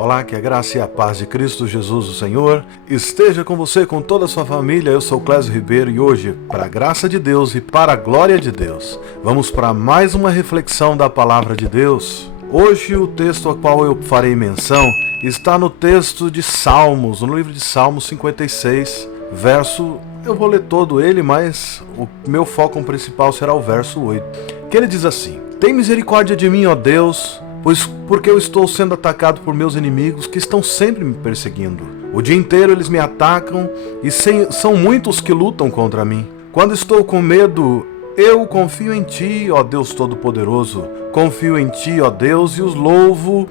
Olá, que a graça e a paz de Cristo Jesus, o Senhor, esteja com você, com toda a sua família. Eu sou Clésio Ribeiro e hoje, para a graça de Deus e para a glória de Deus, vamos para mais uma reflexão da Palavra de Deus. Hoje o texto ao qual eu farei menção está no texto de Salmos, no livro de Salmos 56, eu vou ler todo ele, mas o meu foco principal será o verso 8, que ele diz assim: Tem misericórdia de mim, ó Deus, porque eu estou sendo atacado por meus inimigos que estão sempre me perseguindo. O dia inteiro eles me atacam e são muitos que lutam contra mim. Quando estou com medo, eu confio em Ti, ó Deus Todo-Poderoso. Confio em Ti, ó Deus, e os louvo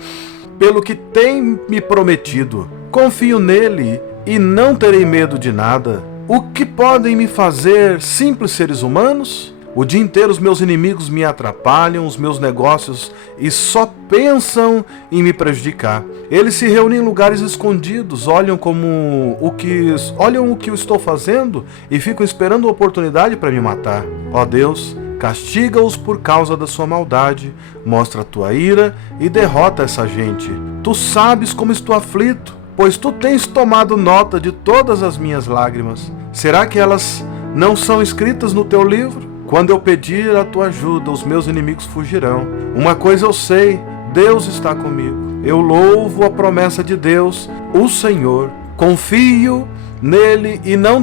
pelo que tem me prometido. Confio nele e não terei medo de nada. O que podem me fazer simples seres humanos? O dia inteiro os meus inimigos me atrapalham, os meus negócios, e só pensam em me prejudicar. Eles se reúnem em lugares escondidos, olham o que eu estou fazendo e ficam esperando a oportunidade para me matar. Ó Deus, castiga-os por causa da sua maldade, mostra a tua ira e derrota essa gente. Tu sabes como estou aflito, pois tu tens tomado nota de todas as minhas lágrimas. Será que elas não são escritas no teu livro? Quando eu pedir a tua ajuda, os meus inimigos fugirão. Uma coisa eu sei, Deus está comigo. Eu louvo a promessa de Deus, o Senhor. Confio nele e não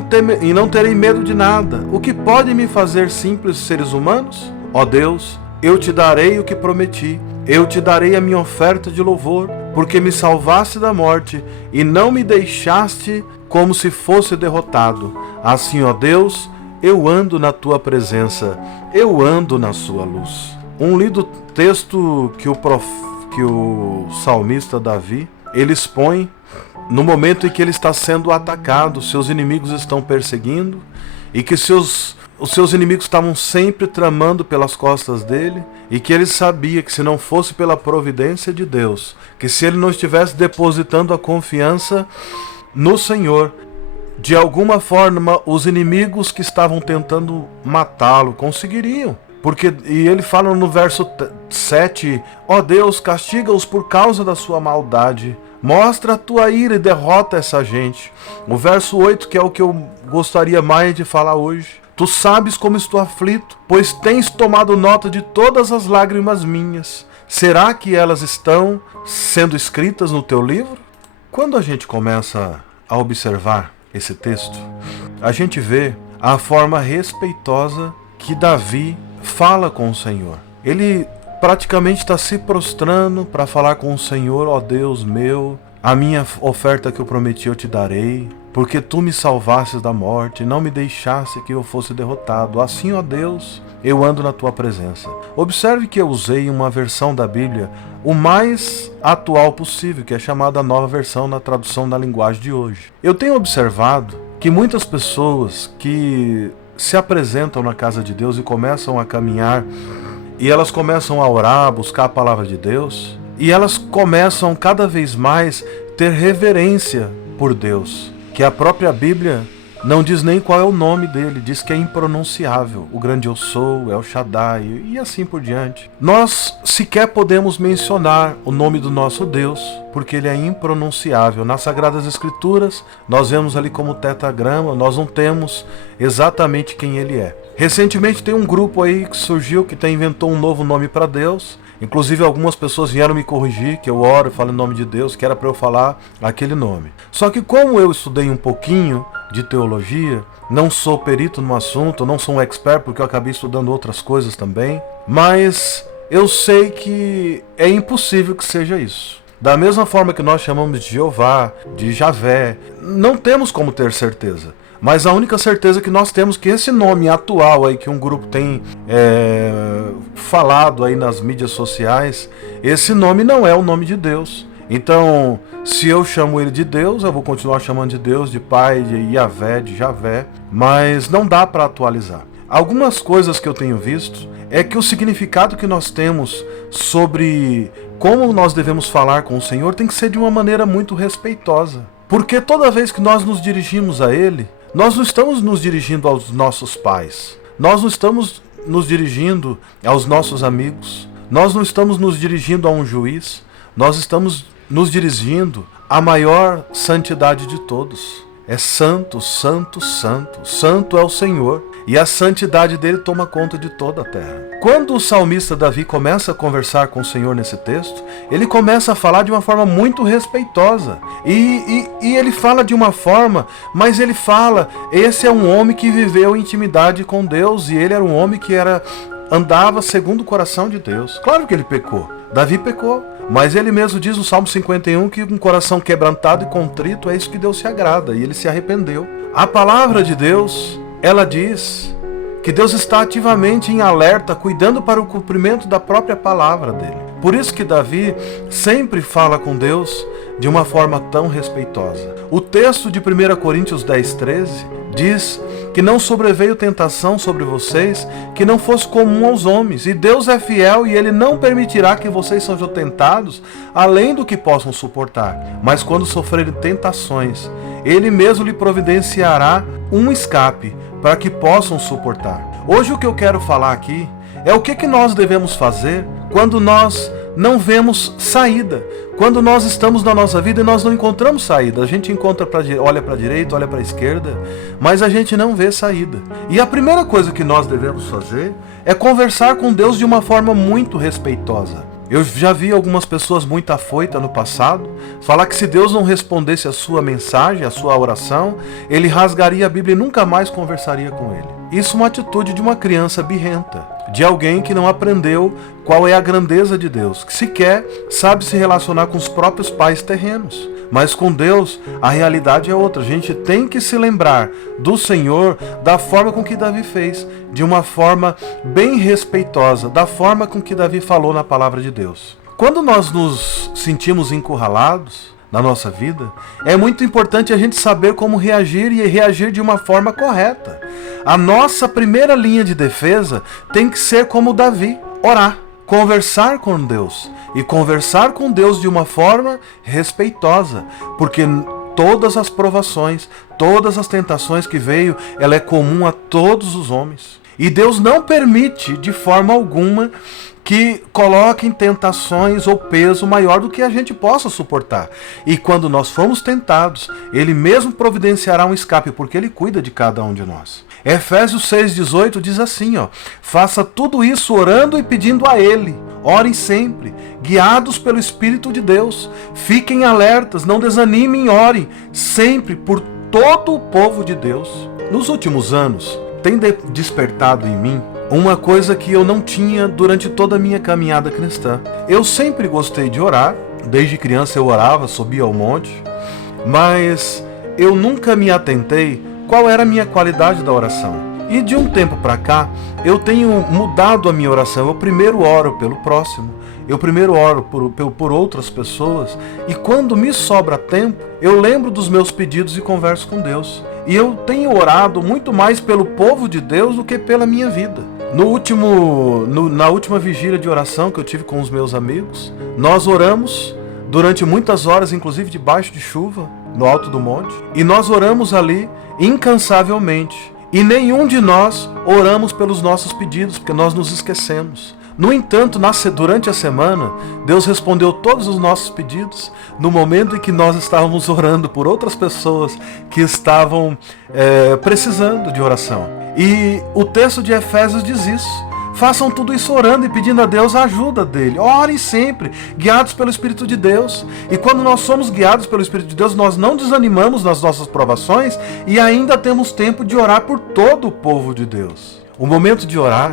terei medo de nada. O que pode me fazer simples seres humanos? Ó Deus, eu te darei o que prometi. Eu te darei a minha oferta de louvor, porque me salvaste da morte e não me deixaste como se fosse derrotado. Assim, ó Deus, eu ando na tua presença, eu ando na sua luz. Um lido texto que o salmista Davi, ele expõe no momento em que ele está sendo atacado, seus inimigos estão perseguindo, e que os seus inimigos estavam sempre tramando pelas costas dele, e que ele sabia que se não fosse pela providência de Deus, que se ele não estivesse depositando a confiança no Senhor, de alguma forma, os inimigos que estavam tentando matá-lo conseguiriam. E ele fala no verso 7, ó Deus, castiga-os por causa da sua maldade. Mostra a tua ira e derrota essa gente. O verso 8, que é o que eu gostaria mais de falar hoje. Tu sabes como estou aflito, pois tens tomado nota de todas as lágrimas minhas. Será que elas estão sendo escritas no teu livro? Quando a gente começa a observar esse texto, a gente vê a forma respeitosa que Davi fala com o Senhor. Ele praticamente está se prostrando para falar com o Senhor: ó Deus meu, a minha oferta que eu prometi eu te darei, porque tu me salvastes da morte, não me deixaste que eu fosse derrotado. Assim, ó Deus, eu ando na tua presença. Observe que eu usei uma versão da Bíblia o mais atual possível, que é chamada Nova Versão na tradução da linguagem de hoje. Eu tenho observado que muitas pessoas que se apresentam na casa de Deus e começam a caminhar, e elas começam a orar, buscar a palavra de Deus, e elas começam cada vez mais ter reverência por Deus, que a própria Bíblia não diz nem qual é o nome dele, diz que é impronunciável. O grande eu sou, El Shaddai e assim por diante. Nós sequer podemos mencionar o nome do nosso Deus, porque ele é impronunciável. Nas Sagradas Escrituras, nós vemos ali como tetragrama, nós não temos exatamente quem ele é. Recentemente tem um grupo aí que surgiu que inventou um novo nome para Deus. Inclusive algumas pessoas vieram me corrigir, que eu oro e falo em nome de Deus, que era para eu falar aquele nome. Só que como eu estudei um pouquinho de teologia, não sou perito no assunto, não sou um expert porque eu acabei estudando outras coisas também, mas eu sei que é impossível que seja isso. Da mesma forma que nós chamamos de Jeová, de Javé, não temos como ter certeza. Mas a única certeza que nós temos é que esse nome atual aí que um grupo tem falado aí nas mídias sociais, esse nome não é o nome de Deus. Então, se eu chamo ele de Deus, eu vou continuar chamando de Deus, de Pai, de Yahvé, de Javé, mas não dá para atualizar. Algumas coisas que eu tenho visto é que o significado que nós temos sobre como nós devemos falar com o Senhor tem que ser de uma maneira muito respeitosa. Porque toda vez que nós nos dirigimos a Ele, nós não estamos nos dirigindo aos nossos pais, nós não estamos nos dirigindo aos nossos amigos, nós não estamos nos dirigindo a um juiz, nós estamos nos dirigindo à maior santidade de todos. É santo, santo, santo. Santo é o Senhor. E a santidade dele toma conta de toda a terra. Quando o salmista Davi começa a conversar com o Senhor nesse texto, ele começa a falar de uma forma muito respeitosa. E ele fala de uma forma, mas ele fala, esse é um homem que viveu intimidade com Deus, e ele era um homem que andava segundo o coração de Deus. Claro que ele pecou. Davi pecou. Mas ele mesmo diz no Salmo 51 que um coração quebrantado e contrito é isso que Deus se agrada, e ele se arrependeu. A palavra de Deus, ela diz que Deus está ativamente em alerta, cuidando para o cumprimento da própria palavra dele. Por isso que Davi sempre fala com Deus de uma forma tão respeitosa. O texto de 1 Coríntios 10:13 diz que não sobreveio tentação sobre vocês que não fosse comum aos homens. E Deus é fiel e Ele não permitirá que vocês sejam tentados além do que possam suportar. Mas quando sofrerem tentações, Ele mesmo lhe providenciará um escape para que possam suportar. Hoje o que eu quero falar aqui é o que nós devemos fazer quando nós não vemos saída. Quando nós estamos na nossa vida e nós não encontramos saída. A gente olha para a direita, olha para a esquerda, mas a gente não vê saída. E a primeira coisa que nós devemos fazer é conversar com Deus de uma forma muito respeitosa. Eu já vi algumas pessoas muito afoitas no passado falar que se Deus não respondesse a sua mensagem, a sua oração, ele rasgaria a Bíblia e nunca mais conversaria com ele. Isso é uma atitude de uma criança birrenta, de alguém que não aprendeu qual é a grandeza de Deus, que sequer sabe se relacionar com os próprios pais terrenos. Mas com Deus, a realidade é outra. A gente tem que se lembrar do Senhor da forma com que Davi fez, de uma forma bem respeitosa, da forma com que Davi falou na palavra de Deus. Quando nós nos sentimos encurralados na nossa vida, é muito importante a gente saber como reagir e reagir de uma forma correta. A nossa primeira linha de defesa tem que ser como Davi, orar. Conversar com Deus, e conversar com Deus de uma forma respeitosa, porque todas as provações, todas as tentações que veio, ela é comum a todos os homens. E Deus não permite de forma alguma que coloquem tentações ou peso maior do que a gente possa suportar. E quando nós formos tentados, Ele mesmo providenciará um escape, porque Ele cuida de cada um de nós. Efésios 6,18 diz assim, faça tudo isso orando e pedindo a Ele. Orem sempre, guiados pelo Espírito de Deus. Fiquem alertas, não desanimem, orem sempre por todo o povo de Deus. Nos últimos anos, tem despertado em mim uma coisa que eu não tinha durante toda a minha caminhada cristã. Eu sempre gostei de orar, desde criança eu orava, subia ao monte, mas eu nunca me atentei qual era a minha qualidade da oração. E de um tempo para cá, eu tenho mudado a minha oração. Eu primeiro oro pelo próximo, eu primeiro oro por outras pessoas, e quando me sobra tempo, eu lembro dos meus pedidos e converso com Deus. E eu tenho orado muito mais pelo povo de Deus do que pela minha vida. Na última vigília de oração que eu tive com os meus amigos, nós oramos durante muitas horas, inclusive debaixo de chuva, no alto do monte, e nós oramos ali incansavelmente. E nenhum de nós oramos pelos nossos pedidos, porque nós nos esquecemos. No entanto, durante a semana, Deus respondeu todos os nossos pedidos no momento em que nós estávamos orando por outras pessoas que estavam precisando de oração. E o texto de Efésios diz isso. Façam tudo isso orando e pedindo a Deus a ajuda dele. Orem sempre, guiados pelo Espírito de Deus. E quando nós somos guiados pelo Espírito de Deus, nós não desanimamos nas nossas provações e ainda temos tempo de orar por todo o povo de Deus. O momento de orar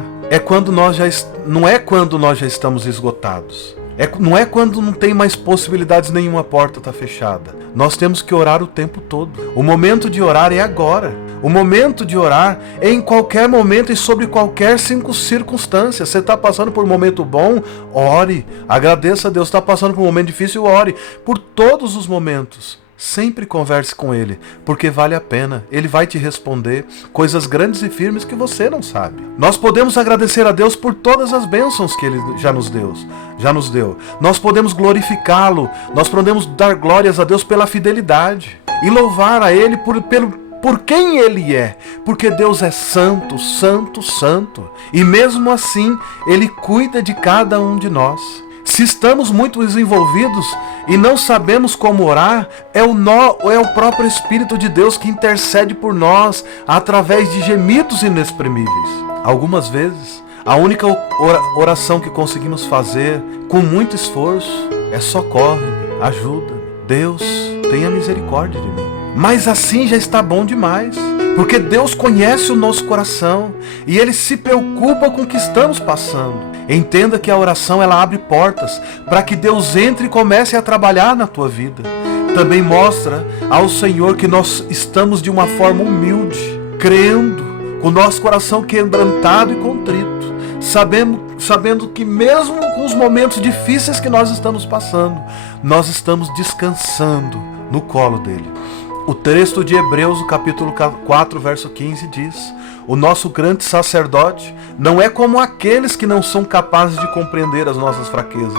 não é quando nós já estamos esgotados. Não é quando não tem mais possibilidades, nenhuma porta está fechada. Nós temos que orar o tempo todo. O momento de orar é agora. O momento de orar é em qualquer momento e sobre qualquer circunstância. Você está passando por um momento bom, ore. Agradeça a Deus. Está passando por um momento difícil, ore. Por todos os momentos. Sempre converse com Ele, porque vale a pena. Ele vai te responder coisas grandes e firmes que você não sabe. Nós podemos agradecer a Deus por todas as bênçãos que Ele já nos deu. Nós podemos glorificá-lo, nós podemos dar glórias a Deus pela fidelidade e louvar a Ele por quem Ele é, porque Deus é santo, santo, santo. E mesmo assim, Ele cuida de cada um de nós. Se estamos muito desenvolvidos e não sabemos como orar, é o próprio Espírito de Deus que intercede por nós através de gemidos inexprimíveis. Algumas vezes, a única oração que conseguimos fazer com muito esforço é socorre-me, ajuda-me, Deus, tenha misericórdia de mim. Mas assim já está bom demais, porque Deus conhece o nosso coração e Ele se preocupa com o que estamos passando. Entenda que a oração ela abre portas para que Deus entre e comece a trabalhar na tua vida. Também mostra ao Senhor que nós estamos de uma forma humilde, crendo, com o nosso coração quebrantado e contrito, sabendo que mesmo com os momentos difíceis que nós estamos passando, nós estamos descansando no colo dele. O texto de Hebreus, capítulo 4, verso 15 diz: o nosso grande sacerdote não é como aqueles que não são capazes de compreender as nossas fraquezas.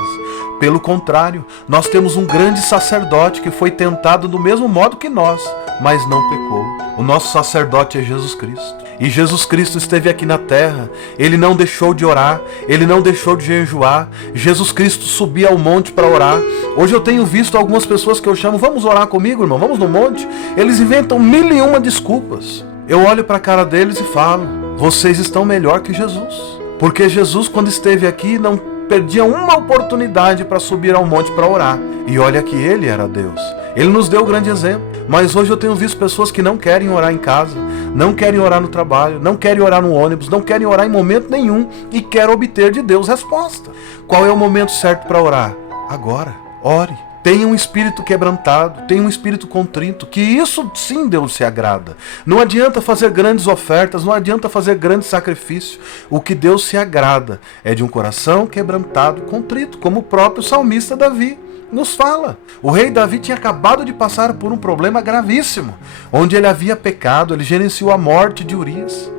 Pelo contrário, nós temos um grande sacerdote que foi tentado do mesmo modo que nós, mas não pecou. O nosso sacerdote é Jesus Cristo. E Jesus Cristo esteve aqui na terra. Ele não deixou de orar, ele não deixou de jejuar. Jesus Cristo subia ao monte para orar. Hoje eu tenho visto algumas pessoas que eu chamo: vamos orar comigo, irmão, vamos no monte. Eles inventam 1001 desculpas. Eu olho para a cara deles e falo: vocês estão melhor que Jesus. Porque Jesus, quando esteve aqui, não perdia uma oportunidade para subir ao monte para orar. E olha que ele era Deus. Ele nos deu um grande exemplo. Mas hoje eu tenho visto pessoas que não querem orar em casa, não querem orar no trabalho, não querem orar no ônibus, não querem orar em momento nenhum e querem obter de Deus resposta. Qual é o momento certo para orar? Agora. Ore. Tenha um espírito quebrantado, tenha um espírito contrito, que isso sim Deus se agrada. Não adianta fazer grandes ofertas, não adianta fazer grandes sacrifícios. O que Deus se agrada é de um coração quebrantado, contrito, como o próprio salmista Davi nos fala. O rei Davi tinha acabado de passar por um problema gravíssimo, onde ele havia pecado, ele gerenciou a morte de Urias,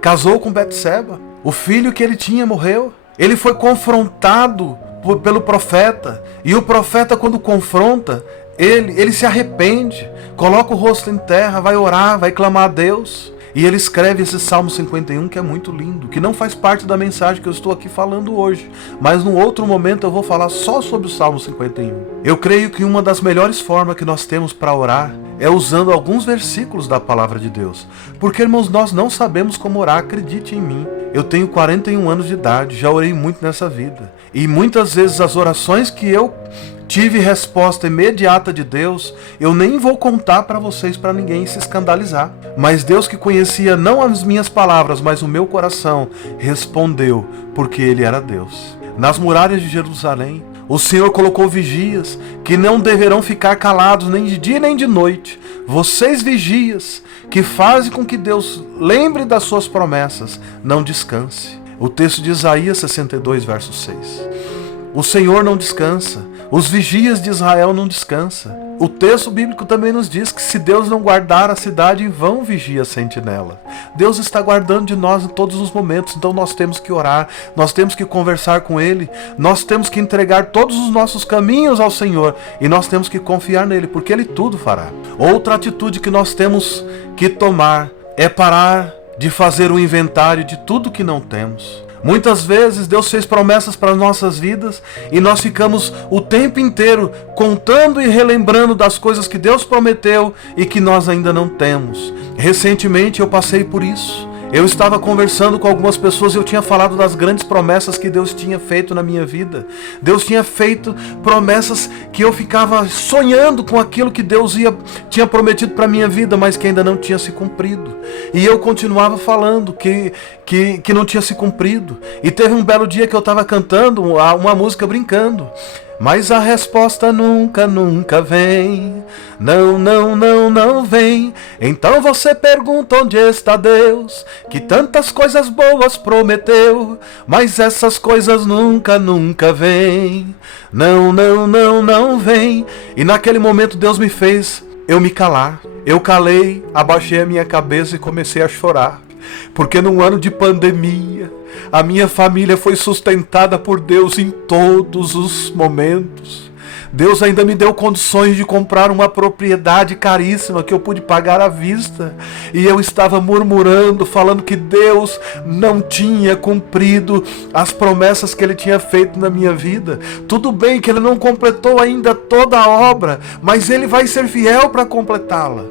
casou com Betseba, o filho que ele tinha morreu, ele foi confrontado pelo profeta, e o profeta, quando confronta, ele se arrepende, coloca o rosto em terra, vai orar, vai clamar a Deus. E ele escreve esse Salmo 51 que é muito lindo, que não faz parte da mensagem que eu estou aqui falando hoje, mas num outro momento eu vou falar só sobre o Salmo 51. Eu creio que uma das melhores formas que nós temos para orar é usando alguns versículos da palavra de Deus. Porque, irmãos, nós não sabemos como orar, acredite em mim. Eu tenho 41 anos de idade, já orei muito nessa vida. E muitas vezes as orações que eu tive resposta imediata de Deus, eu nem vou contar para vocês, para ninguém se escandalizar. Mas Deus, que conhecia não as minhas palavras, mas o meu coração, respondeu, porque Ele era Deus. Nas muralhas de Jerusalém, o Senhor colocou vigias, que não deverão ficar calados nem de dia nem de noite. Vocês vigias, que fazem com que Deus lembre das suas promessas, não descanse. O texto de Isaías 62, verso 6. O Senhor não descansa. Os vigias de Israel não descansam. O texto bíblico também nos diz que se Deus não guardar a cidade, em vão vigia a sentinela. Deus está guardando de nós em todos os momentos, então nós temos que orar, nós temos que conversar com Ele, nós temos que entregar todos os nossos caminhos ao Senhor e nós temos que confiar nele, porque Ele tudo fará. Outra atitude que nós temos que tomar é parar de fazer um inventário de tudo que não temos. Muitas vezes Deus fez promessas para nossas vidas e nós ficamos o tempo inteiro contando e relembrando das coisas que Deus prometeu e que nós ainda não temos. Recentemente eu passei por isso. Eu estava conversando com algumas pessoas e eu tinha falado das grandes promessas que Deus tinha feito na minha vida. Deus tinha feito promessas que eu ficava sonhando com aquilo que Deus tinha prometido para a minha vida, mas que ainda não tinha se cumprido. E eu continuava falando que não tinha se cumprido. E teve um belo dia que eu estava cantando uma música brincando. Mas a resposta nunca, nunca vem. Não, não, não, não vem. Então você pergunta onde está Deus, que tantas coisas boas prometeu, mas essas coisas nunca, nunca vêm. Não, não, não, não vem. E naquele momento Deus me fez eu me calar. Eu calei, abaixei a minha cabeça e comecei a chorar. Porque num ano de pandemia, a minha família foi sustentada por Deus em todos os momentos. Deus ainda me deu condições de comprar uma propriedade caríssima que eu pude pagar à vista. E eu estava murmurando, falando que Deus não tinha cumprido as promessas que Ele tinha feito na minha vida. Tudo bem que Ele não completou ainda toda a obra, mas Ele vai ser fiel para completá-la.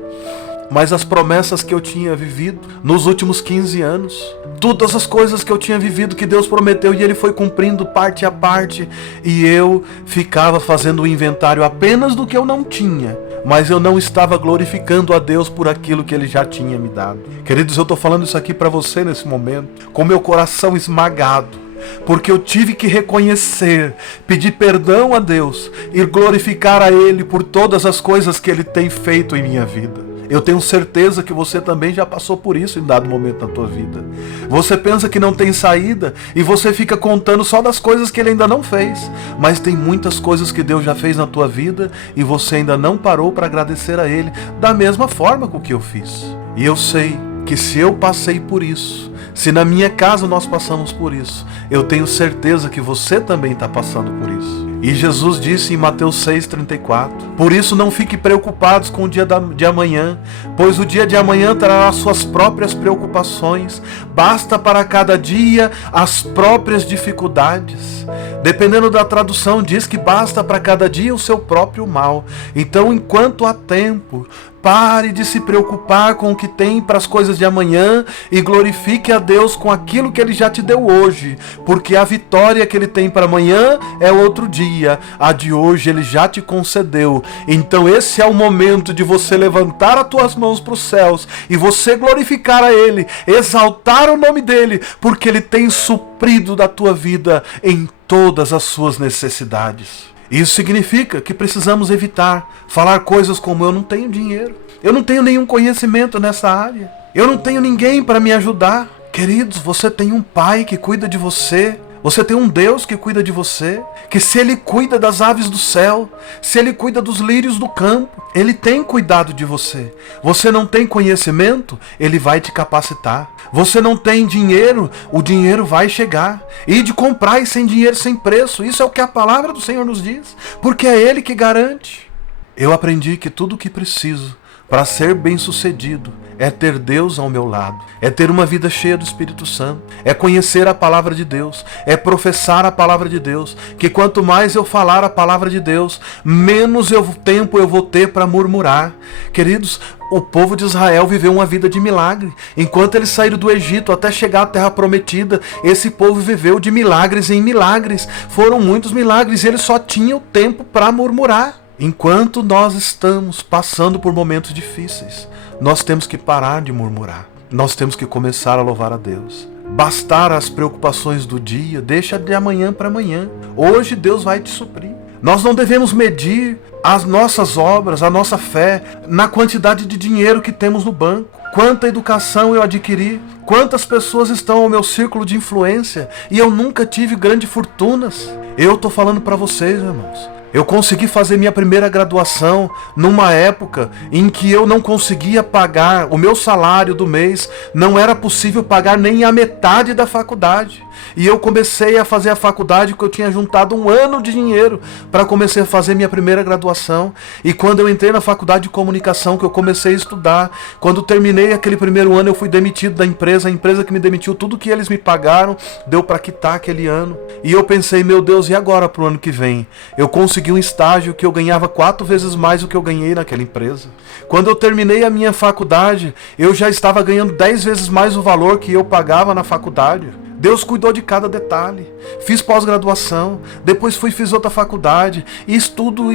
Mas as promessas que eu tinha vivido nos últimos 15 anos, todas as coisas que eu tinha vivido que Deus prometeu e Ele foi cumprindo parte a parte, e eu ficava fazendo o inventário apenas do que eu não tinha, mas eu não estava glorificando a Deus por aquilo que Ele já tinha me dado. Queridos, eu estou falando isso aqui para você nesse momento, com meu coração esmagado, porque eu tive que reconhecer, pedir perdão a Deus e glorificar a Ele por todas as coisas que Ele tem feito em minha vida. Eu tenho certeza que você também já passou por isso em dado momento na tua vida. Você pensa que não tem saída e você fica contando só das coisas que Ele ainda não fez. Mas tem muitas coisas que Deus já fez na tua vida e você ainda não parou para agradecer a Ele da mesma forma com que eu fiz. E eu sei que se eu passei por isso, se na minha casa nós passamos por isso, eu tenho certeza que você também está passando por isso. E Jesus disse em Mateus 6,34: por isso não fique preocupados com o dia de amanhã, pois o dia de amanhã trará suas próprias preocupações. Basta para cada dia as próprias dificuldades. Dependendo da tradução, diz que basta para cada dia o seu próprio mal. Então, enquanto há tempo, pare de se preocupar com o que tem para as coisas de amanhã e glorifique a Deus com aquilo que Ele já te deu hoje, porque a vitória que Ele tem para amanhã é outro dia, a de hoje Ele já te concedeu. Então esse é o momento de você levantar as tuas mãos para os céus e você glorificar a Ele, exaltar o nome dEle, porque Ele tem suprido da tua vida em todas as suas necessidades. Isso significa que precisamos evitar falar coisas como: eu não tenho dinheiro, eu não tenho nenhum conhecimento nessa área, eu não tenho ninguém para me ajudar. Queridos, você tem um Pai que cuida de você, você tem um Deus que cuida de você, que se Ele cuida das aves do céu, se Ele cuida dos lírios do campo, Ele tem cuidado de você. Você não tem conhecimento, Ele vai te capacitar. Você não tem dinheiro, o dinheiro vai chegar. E de comprar e sem dinheiro, sem preço. Isso é o que a palavra do Senhor nos diz, porque é Ele que garante. Eu aprendi que tudo o que preciso para ser bem-sucedido é ter Deus ao meu lado, é ter uma vida cheia do Espírito Santo, é conhecer a palavra de Deus, é professar a palavra de Deus, que quanto mais eu falar a palavra de Deus, menos tempo eu vou ter para murmurar. Queridos, o povo de Israel viveu uma vida de milagre. Enquanto eles saíram do Egito até chegar à terra prometida, esse povo viveu de milagres em milagres. Foram muitos milagres e eles só tinham tempo para murmurar. Enquanto nós estamos passando por momentos difíceis, nós temos que parar de murmurar. Nós temos que começar a louvar a Deus. Bastar as preocupações do dia, deixa de amanhã para amanhã. Hoje Deus vai te suprir. Nós não devemos medir as nossas obras, a nossa fé, na quantidade de dinheiro que temos no banco. Quanta educação eu adquiri, quantas pessoas estão ao meu círculo de influência e eu nunca tive grandes fortunas. Eu estou falando para vocês, irmãos. Eu consegui fazer minha primeira graduação numa época em que eu não conseguia pagar o meu salário do mês, não era possível pagar nem a metade da faculdade. E eu comecei a fazer a faculdade porque eu tinha juntado um ano de dinheiro para começar a fazer minha primeira graduação. E quando eu entrei na faculdade de comunicação, que eu comecei a estudar, quando terminei aquele primeiro ano, eu fui demitido da empresa. A empresa que me demitiu, tudo que eles me pagaram, deu para quitar aquele ano. E eu pensei, meu Deus, e agora pro ano que vem? Eu consegui um estágio que eu ganhava 4 vezes mais do que eu ganhei naquela empresa. Quando eu terminei a minha faculdade, eu já estava ganhando 10 vezes mais o valor que eu pagava na faculdade. Deus cuidou de cada detalhe. Fiz pós-graduação, depois fiz outra faculdade, e estudo,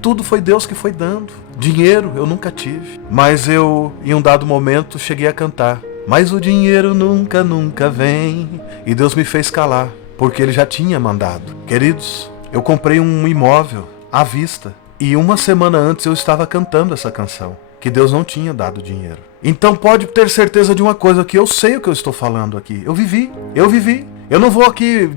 tudo foi Deus que foi dando. Dinheiro eu nunca tive, mas eu, em um dado momento, cheguei a cantar: mas o dinheiro nunca, nunca vem. E Deus me fez calar, porque Ele já tinha mandado. Queridos, eu comprei um imóvel à vista, e uma semana antes eu estava cantando essa canção, que Deus não tinha dado dinheiro. Então pode ter certeza de uma coisa, que eu sei o que eu estou falando aqui. Eu vivi. Eu não vou aqui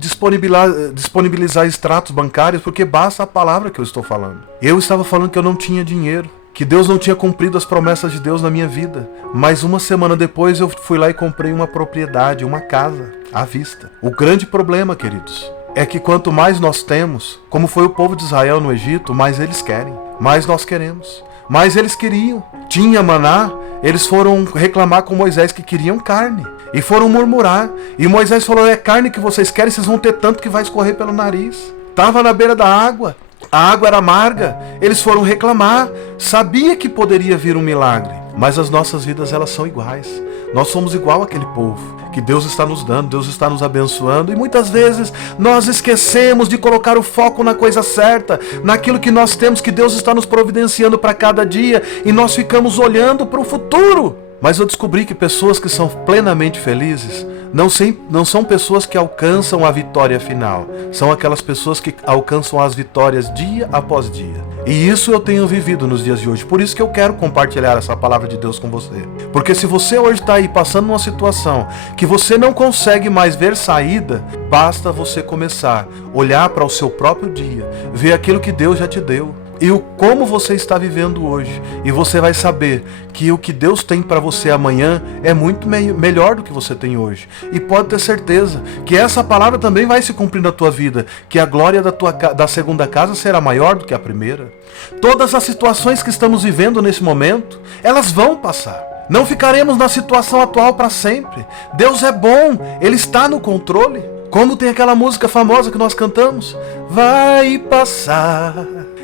disponibilizar extratos bancários, porque basta a palavra que eu estou falando. Eu estava falando que eu não tinha dinheiro, que Deus não tinha cumprido as promessas de Deus na minha vida. Mas uma semana depois eu fui lá e comprei uma propriedade, uma casa, à vista. O grande problema, queridos, é que quanto mais nós temos, como foi o povo de Israel no Egito, mais eles querem, mais nós queremos, mais eles queriam. Tinha maná, eles foram reclamar com Moisés que queriam carne, e foram murmurar, e Moisés falou: é carne que vocês querem, vocês vão ter tanto que vai escorrer pelo nariz. Estava na beira da água, a água era amarga, eles foram reclamar, sabia que poderia vir um milagre, mas as nossas vidas elas são iguais. Nós somos igual àquele povo, que Deus está nos dando, Deus está nos abençoando, e muitas vezes nós esquecemos de colocar o foco na coisa certa, naquilo que nós temos, que Deus está nos providenciando para cada dia, e nós ficamos olhando para o futuro. Mas eu descobri que pessoas que são plenamente felizes não são pessoas que alcançam a vitória final. São aquelas pessoas que alcançam as vitórias dia após dia. E isso eu tenho vivido nos dias de hoje. Por isso que eu quero compartilhar essa palavra de Deus com você. Porque se você hoje está aí passando numa situação que você não consegue mais ver saída, basta você começar a olhar para o seu próprio dia, ver aquilo que Deus já te deu e como você está vivendo hoje, e você vai saber que o que Deus tem para você amanhã é muito melhor do que você tem hoje. E pode ter certeza que essa palavra também vai se cumprir na tua vida, que a glória da segunda casa será maior do que a primeira. Todas as situações que estamos vivendo nesse momento, elas vão passar. Não ficaremos na situação atual para sempre. Deus é bom, Ele está no controle. Como tem aquela música famosa que nós cantamos: vai passar.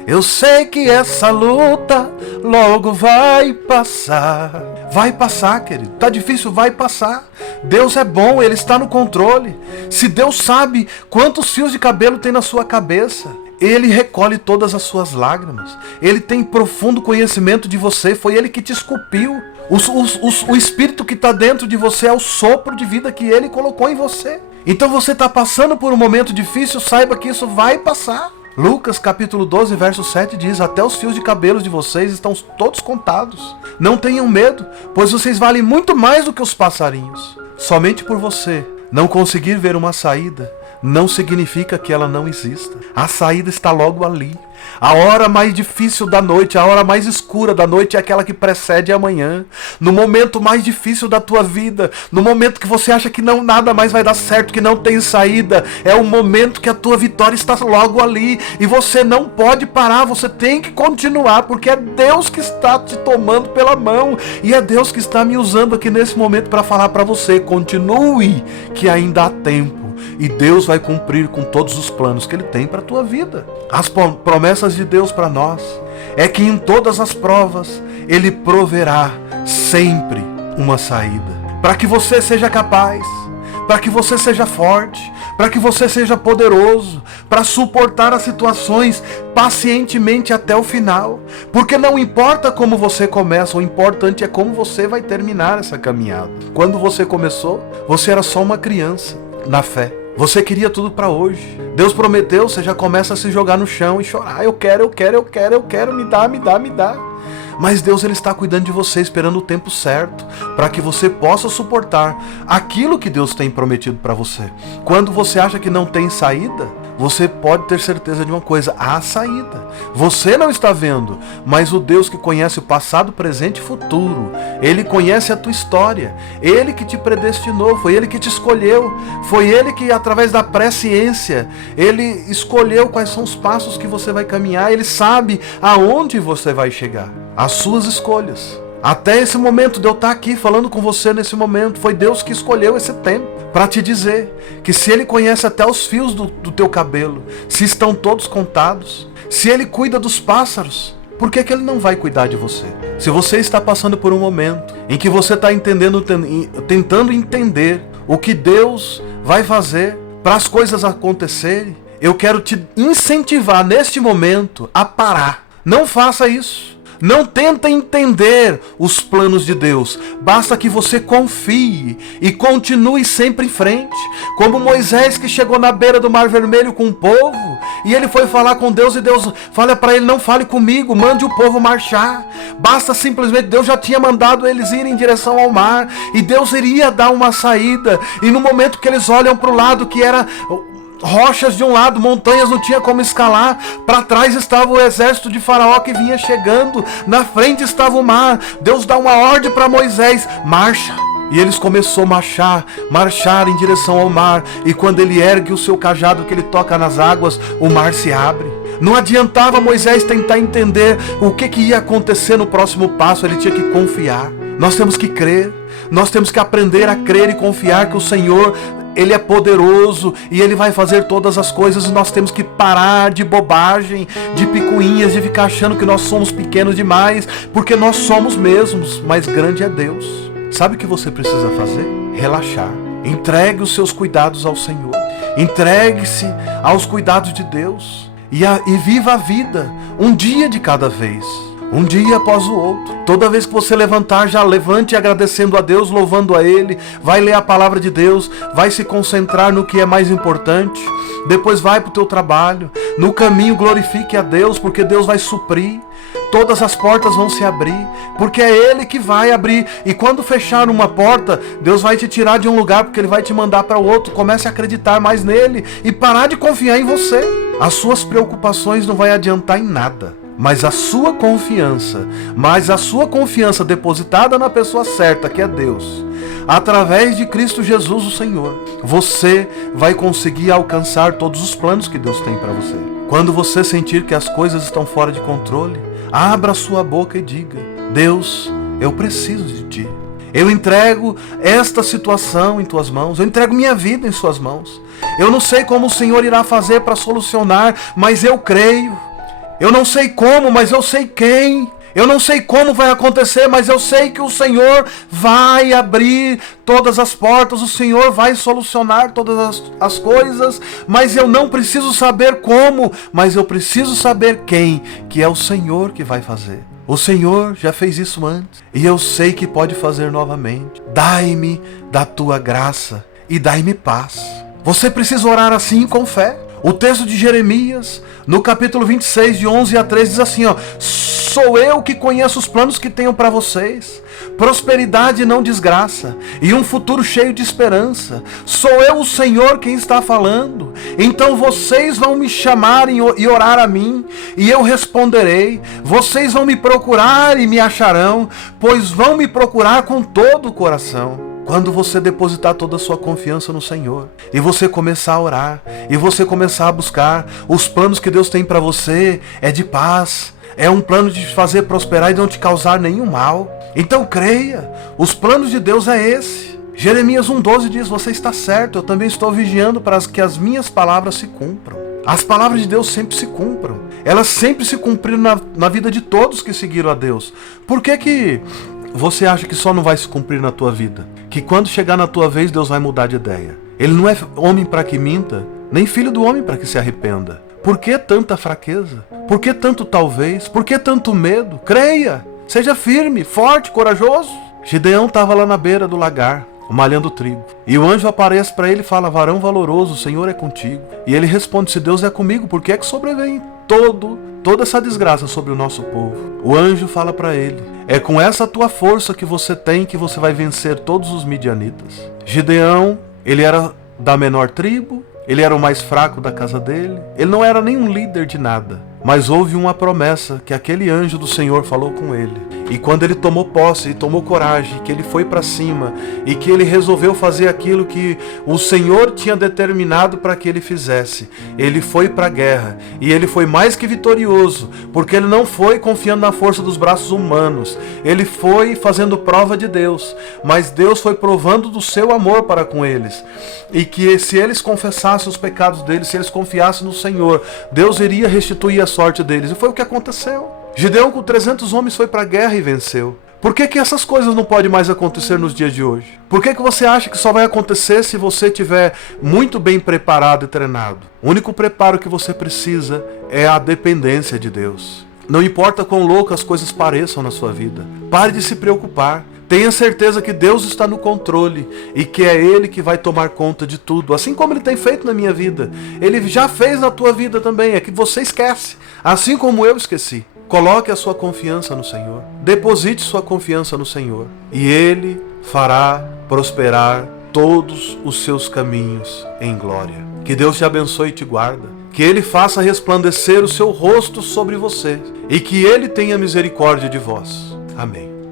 Eu sei que essa luta logo vai passar. Vai passar, querido. Tá difícil, vai passar. Deus é bom, Ele está no controle. Se Deus sabe quantos fios de cabelo tem na sua cabeça, Ele recolhe todas as suas lágrimas. Ele tem profundo conhecimento de você. Foi Ele que te esculpiu. O espírito que está dentro de você é o sopro de vida que Ele colocou em você. Então você está passando por um momento difícil, saiba que isso vai passar. Lucas capítulo 12, verso 7 diz: até os fios de cabelos de vocês estão todos contados. Não tenham medo, pois vocês valem muito mais do que os passarinhos. Somente por você não conseguir ver uma saída, não significa que ela não exista. A saída está logo ali. A hora mais difícil da noite, a hora mais escura da noite é aquela que precede a manhã. No momento mais difícil da tua vida, no momento que você acha que nada mais vai dar certo, que não tem saída, é o momento que a tua vitória está logo ali. E você não pode parar, você tem que continuar, porque é Deus que está te tomando pela mão. E é Deus que está me usando aqui nesse momento para falar para você: continue, que ainda há tempo. E Deus vai cumprir com todos os planos que Ele tem para a tua vida. As promessas de Deus para nós é que em todas as provas Ele proverá sempre uma saída. Para que você seja capaz, para que você seja forte, para que você seja poderoso, para suportar as situações pacientemente até o final. Porque não importa como você começa, o importante é como você vai terminar essa caminhada. Quando você começou, você era só uma criança na fé. Você queria tudo para hoje. Deus prometeu, você já começa a se jogar no chão e chorar: eu quero, me dá. Mas Deus, Ele está cuidando de você, esperando o tempo certo, para que você possa suportar aquilo que Deus tem prometido para você. Quando você acha que não tem saída, você pode ter certeza de uma coisa: há saída. Você não está vendo, mas o Deus que conhece o passado, presente e futuro, Ele conhece a tua história. Ele que te predestinou, foi Ele que te escolheu, foi Ele que, através da presciência, Ele escolheu quais são os passos que você vai caminhar. Ele sabe aonde você vai chegar. As suas escolhas. Até esse momento de eu estar aqui falando com você nesse momento, foi Deus que escolheu esse tempo para te dizer que se Ele conhece até os fios do teu cabelo, se estão todos contados, se Ele cuida dos pássaros, por que Ele não vai cuidar de você? Se você está passando por um momento em que você está tentando entender o que Deus vai fazer para as coisas acontecerem, eu quero te incentivar neste momento a parar. Não faça isso. Não tenta entender os planos de Deus. Basta que você confie e continue sempre em frente. Como Moisés, que chegou na beira do Mar Vermelho com o povo, e ele foi falar com Deus, e Deus fala para ele: não fale comigo, mande o povo marchar. Basta simplesmente, Deus já tinha mandado eles irem em direção ao mar, e Deus iria dar uma saída. E no momento que eles olham para o lado, que era rochas de um lado, montanhas, não tinha como escalar. Para trás estava o exército de Faraó que vinha chegando. Na frente estava o mar. Deus dá uma ordem para Moisés: marcha, E eles começaram a marchar em direção ao mar. E quando ele ergue o seu cajado que ele toca nas águas, o mar se abre. Não adiantava Moisés tentar entender o que ia acontecer no próximo passo. Ele tinha que confiar. Nós temos que crer. Nós temos que aprender a crer e confiar que o Senhor, Ele é poderoso e Ele vai fazer todas as coisas. E nós temos que parar de bobagem, de picuinhas, de ficar achando que nós somos pequenos demais, porque nós somos mesmos, mas grande é Deus. Sabe o que você precisa fazer? Relaxar. Entregue os seus cuidados ao Senhor. Entregue-se aos cuidados de Deus. E viva a vida, um dia de cada vez. Um dia após o outro. Toda vez que você levantar, já levante agradecendo a Deus, louvando a Ele. Vai ler a palavra de Deus. Vai se concentrar no que é mais importante. Depois vai para o teu trabalho. No caminho glorifique a Deus, porque Deus vai suprir. Todas as portas vão se abrir, porque é Ele que vai abrir. E quando fechar uma porta, Deus vai te tirar de um lugar, porque Ele vai te mandar para o outro. Comece a acreditar mais nele e parar de confiar em você. As suas preocupações não vai adiantar em nada. Mas a sua confiança depositada na pessoa certa, que é Deus, através de Cristo Jesus, o Senhor, você vai conseguir alcançar todos os planos que Deus tem para você. Quando você sentir que as coisas estão fora de controle, abra sua boca e diga: Deus, eu preciso de Ti. Eu entrego esta situação em Tuas mãos. Eu entrego minha vida em Suas mãos. Eu não sei como o Senhor irá fazer para solucionar, mas eu creio. Eu não sei como, mas eu sei quem. Eu não sei como vai acontecer, mas eu sei que o Senhor vai abrir todas as portas, o Senhor vai solucionar todas as coisas, mas eu não preciso saber como, mas eu preciso saber quem, que é o Senhor que vai fazer. O Senhor já fez isso antes, e eu sei que pode fazer novamente. Dai-me da Tua graça e dai-me paz. Você precisa orar assim com fé. O texto de Jeremias, no capítulo 26, de 11 a 13, diz assim, sou eu que conheço os planos que tenho para vocês, prosperidade e não desgraça, e um futuro cheio de esperança. Sou eu o Senhor quem está falando. Então vocês vão me chamar e orar a mim, e eu responderei. Vocês vão me procurar e me acharão, pois vão me procurar com todo o coração. Quando você depositar toda a sua confiança no Senhor, e você começar a orar, e você começar a buscar, os planos que Deus tem para você é de paz, é um plano de te fazer prosperar e não te causar nenhum mal. Então creia, os planos de Deus é esse. Jeremias 1,12 diz, você está certo, eu também estou vigiando para que as minhas palavras se cumpram. As palavras de Deus sempre se cumpram. Elas sempre se cumpriram na vida de todos que seguiram a Deus. Por que você acha que só não vai se cumprir na tua vida? Que quando chegar na tua vez, Deus vai mudar de ideia. Ele não é homem para que minta, nem filho do homem para que se arrependa. Por que tanta fraqueza? Por que tanto talvez? Por que tanto medo? Creia, seja firme, forte, corajoso. Gideão estava lá na beira do lagar, malhando trigo. E o anjo aparece para ele e fala, varão valoroso, o Senhor é contigo. E ele responde, se Deus é comigo, por que é que sobrevém toda essa desgraça sobre o nosso povo? O anjo fala para ele, é com essa tua força que você tem que você vai vencer todos os midianitas. Gideão, ele era da menor tribo, ele era o mais fraco da casa dele, ele não era nenhum líder de nada. Mas houve uma promessa que aquele anjo do Senhor falou com ele. E quando ele tomou posse e tomou coragem, que ele foi para cima e que ele resolveu fazer aquilo que o Senhor tinha determinado para que ele fizesse, ele foi para a guerra. E ele foi mais que vitorioso, porque ele não foi confiando na força dos braços humanos. Ele foi fazendo prova de Deus, mas Deus foi provando do seu amor para com eles. E que se eles confessassem os pecados deles, se eles confiassem no Senhor, Deus iria restituir a sorte deles. E foi o que aconteceu. Gideão com 300 homens foi para a guerra e venceu. Por que essas coisas não podem mais acontecer nos dias de hoje? Por que você acha que só vai acontecer se você estiver muito bem preparado e treinado? O único preparo que você precisa é a dependência de Deus. Não importa quão loucas as coisas pareçam na sua vida. Pare de se preocupar. Tenha certeza que Deus está no controle e que é Ele que vai tomar conta de tudo. Assim como Ele tem feito na minha vida. Ele já fez na tua vida também. É que você esquece. Assim como eu esqueci. Coloque a sua confiança no Senhor. Deposite sua confiança no Senhor. E Ele fará prosperar todos os seus caminhos em glória. Que Deus te abençoe e te guarda. Que Ele faça resplandecer o seu rosto sobre você. E que Ele tenha misericórdia de vós. Amém.